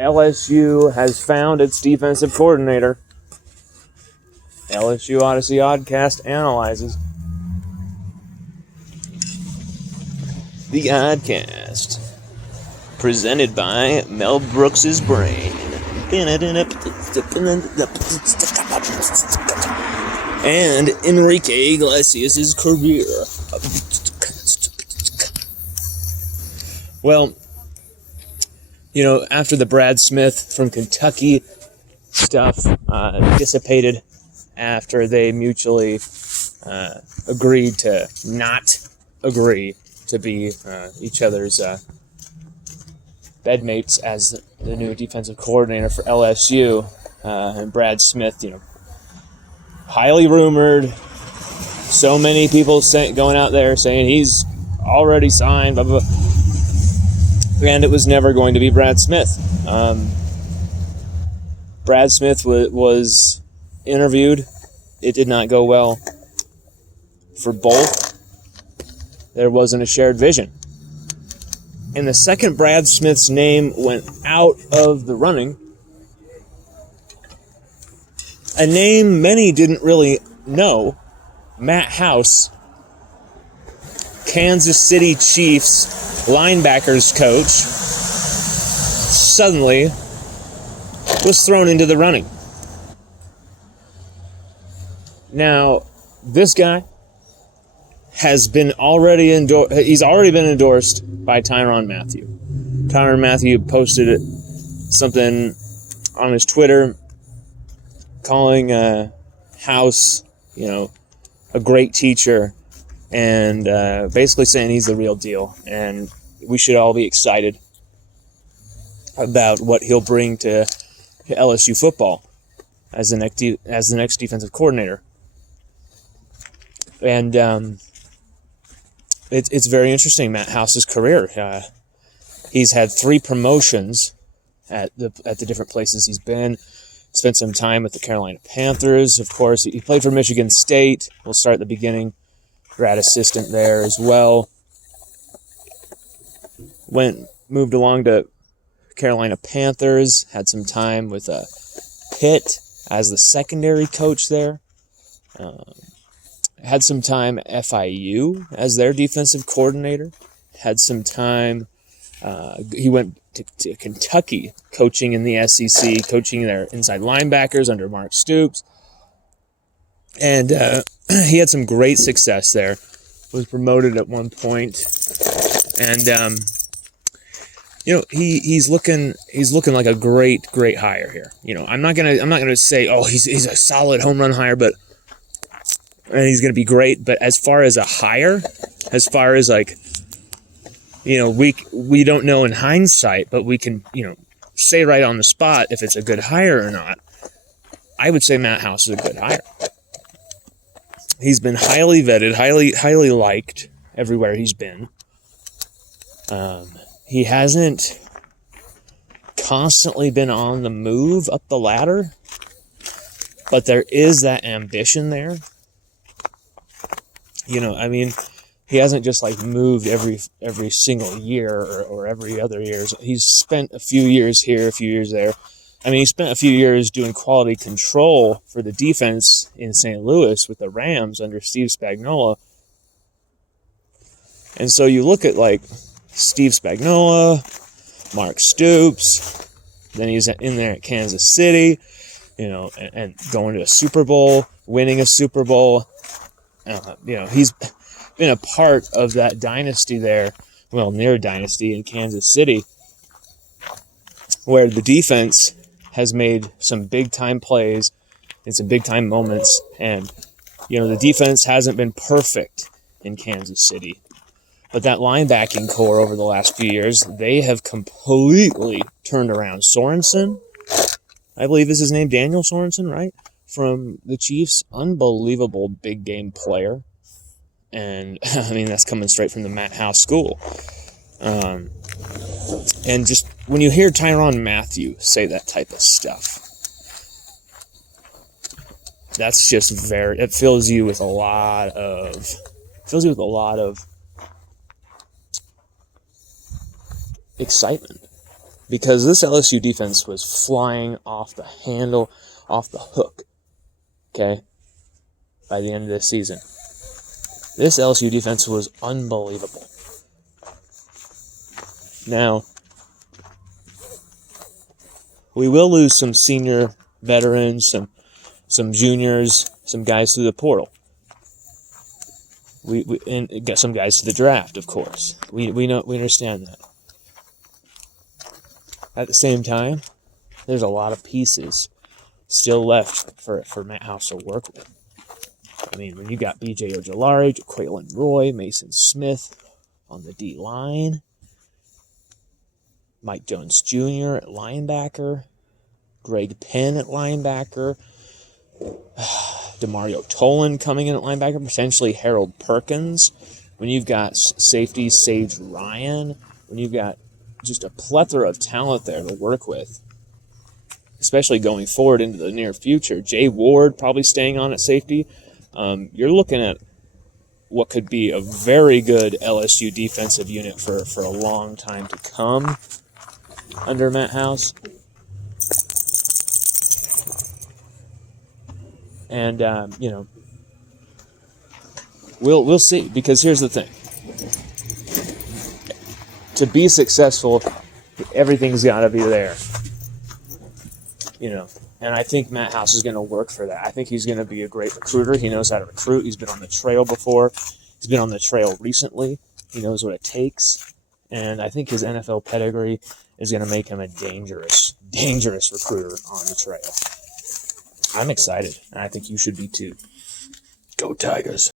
LSU has found its defensive coordinator. LSU Odyssey Oddcast analyzes. The Oddcast. Presented by Mel Brooks's Brain. And Enrique Iglesias' career. Well, you know, after the Brad Smith from Kentucky stuff dissipated, after they mutually agreed to not agree to be each other's bedmates as the new defensive coordinator for LSU, and Brad Smith, you know, highly rumored, so many people going out there saying he's already signed, blah, blah, blah. And it was never going to be Brad Smith. Brad Smith was interviewed. It did not go well for both. There wasn't a shared vision. And the second Brad Smith's name went out of the running, a name many didn't really know, Matt House, Kansas City Chiefs linebackers coach, suddenly was thrown into the running. Now, this guy has been already endorsed. He's already been endorsed by Tyrann Mathieu. Tyrann Mathieu posted something on his Twitter calling House, you know, a great teacher, and basically saying he's the real deal, and we should all be excited about what he'll bring to LSU football as the next defensive coordinator. And it's very interesting, Matt House's career. He's had 3 promotions at the different places he's been. Spent some time with the Carolina Panthers. Of course, he played for Michigan State. We'll start at the beginning. Grad assistant there as well. Moved along to Carolina Panthers. Had some time with Pitt as the secondary coach there. Had some time at FIU as their defensive coordinator. Had some time. He went to Kentucky, coaching in the SEC, coaching their inside linebackers under Mark Stoops. And he had some great success there. Was promoted at one point. And you know, he's looking like a great hire here. You know, I'm not gonna say, oh, he's a solid home run hire, but and he's gonna be great. But as far as a hire, as far as like, you know, we don't know in hindsight, but we can, you know, say right on the spot if it's a good hire or not. I would say Matt House is a good hire. He's been highly vetted, highly liked everywhere he's been. He hasn't constantly been on the move up the ladder, but there is that ambition there. You know, I mean, he hasn't just like moved every single year or every other year. He's spent a few years here, a few years there. I mean, he spent a few years doing quality control for the defense in St. Louis with the Rams under Steve Spagnuolo. And so you look at like Steve Spagnuolo, Mark Stoops, then he's in there at Kansas City, you know, and going to a Super Bowl, winning a Super Bowl. You know, he's been a part of that dynasty there, well, near dynasty in Kansas City, where the defense has made some big-time plays in some big-time moments. And, you know, the defense hasn't been perfect in Kansas City. But that linebacking core over the last few years, they have completely turned around. Sorensen, I believe is his name, Daniel Sorensen, right? From the Chiefs, unbelievable big-game player. And, I mean, that's coming straight from the Matt House school. And just when you hear Tyrann Mathieu say that type of stuff, that's just it fills you with a lot of excitement. because this LSU defense was flying off the handle, off the hook, okay, by the end of this season. This LSU defense was unbelievable. Now, we will lose some senior veterans, some juniors, some guys through the portal. We get some guys to the draft, of course. We understand that. At the same time, there's a lot of pieces still left for Matt House to work with. I mean, when you got B.J. Ojolari, Jaquelin Roy, Mason Smith on the D line, Mike Jones Jr. at linebacker, Greg Penn at linebacker, DeMario Tolan coming in at linebacker, potentially Harold Perkins. When you've got safety Sage Ryan, when you've got just a plethora of talent there to work with, especially going forward into the near future. Jay Ward probably staying on at safety. You're looking at what could be a very good LSU defensive unit for a long time to come under Matt House. And, we'll see, because here's the thing. To be successful, everything's got to be there. And I think Matt House is going to work for that. I think he's going to be a great recruiter. He knows how to recruit. He's been on the trail before. He's been on the trail recently. He knows what it takes. And I think his NFL pedigree is going to make him a dangerous recruiter on the trail. I'm excited, and I think you should be too. Go Tigers.